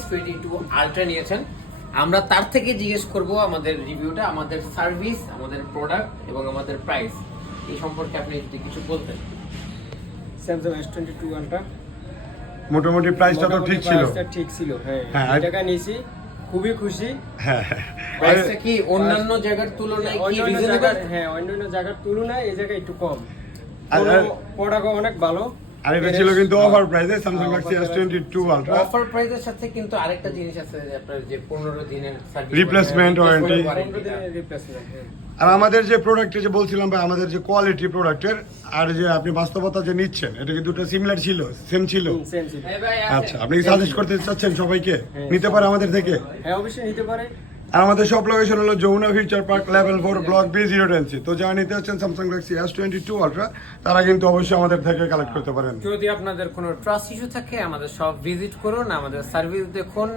S22 ultra নিয়েছেন, আমরা তার থেকে জিজ্ঞেস করব আমাদের রিভিউটা, আমাদের সার্ভিস, আমাদের প্রোডাক্ট এবং আমাদের প্রাইস এই সম্পর্কে আপনি যদি কিছু বলতেন। স্যামসাং S22 আলট্রা মোটামুটি প্রাইসটা তো ঠিক ছিল। ঠিক ছিল, হ্যাঁ। হ্যাঁ, এই টাকা নিয়েছি, খুবই খুশি। হ্যাঁ প্রাইসটা কি অন্যান্য জায়গার তুলনায় কি অন্যান্য রিজনেবল? জায়গার, হ্যাঁ, অন্যান্য জায়গার তুলনায় এই জায়গায় একটু কম। প্রোডাক্ট অনেক ভালো। আর এটা ছিল কিন্তু অফার প্রাইসে Samsung Galaxy S22 ultra. Offer প্রাইসের সাথে কিন্তু আরেকটা জিনিস আছে যে আপনার যে 15 দিনের সার্ভিস Replacement warranty। 15 দিনের রিপ্লেসমেন্ট, হ্যাঁ। আর আমাদের যে প্রোডাক্টে যে বলছিলাম ভাই, আমাদের যে কোয়ালিটি প্রোডাক্টের আর যে আপনি বাস্তবতা যে নিচ্ছেন, এটা কিন্তু সিমিলার ছিল, সেম ছিল। সেম ছিল। আচ্ছা, আপনি কি সাজেস্ট করতে চাচ্ছেন সবাইকে নিতে পারে আমাদের থেকে? হ্যাঁ, অবশ্যই নিতে পারে। আর আমাদের সব লোকেশন হলো Jamuna future park level 4 block B010। তো যারা নিতে হচ্ছেন স্যামসাং গ্যালাক্সি S22 আলট্রা, তারা কিন্তু অবশ্যই আমাদের থেকে কালেক্ট করতে পারেন। যদি আপনাদের কোনো ট্রাস্ট ইস্যু থাকে আমাদের সব ভিজিট করুন, আমাদের সার্ভিস দেখুন।